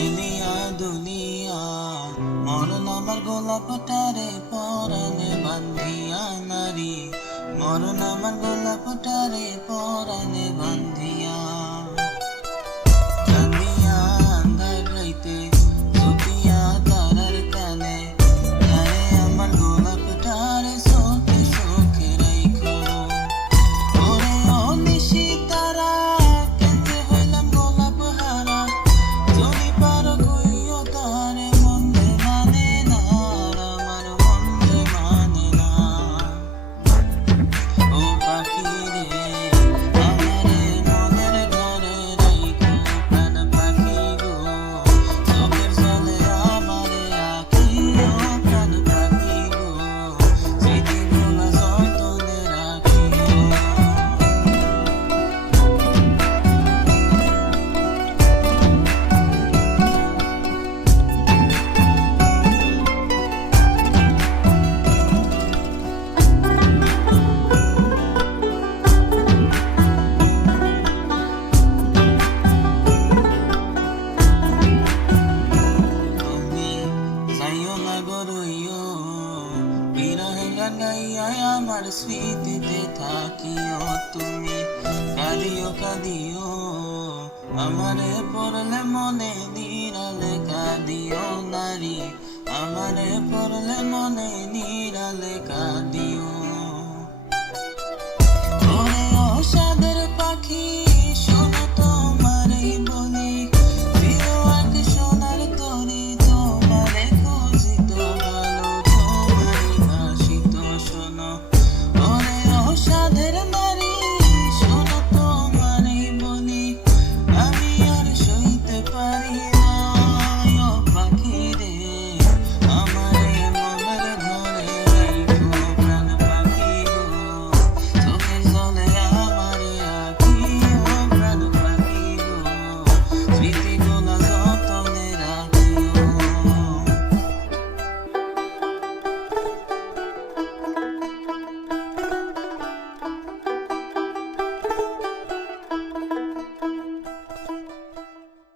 দুনিয়া দুনিয়া মরণ আমার গোলাপটারে পরাণে বান্ধিয়া নারী, মরণ আমার গোলাপটারে পরাণে বান্ধিয়া। কান্দিয়া আন্ধার রাইতে ছুটিয়া তারার কানে, তারে আমার গোলাপটারে চোখে চোখে রাইখো। ওরে ও নিশি তারা কেমনে হইলাম গোলাপ হারা, যদি পারো কইও তারে মন্দে মানে না, আমার মন্দে মানে না। ও পাখি রে আমারে মনের ঘরে রাইখো, প্রাণ পাখি গো চোখের জলে আমারে আঁকিও, প্রাণ পাখি গো স্মৃতিগুলো যতনে রাখিও। তুমি যাইও না গো রইও, বিরহের গান গাইয়া আমার স্মৃতিতে থাকিও। তুমি কাঁদিও কাঁদিও আমারে পড়লে মনে নিরালে কাঁদিও নারী, আমারে পড়লে মনে নিরালে কাঁদিও।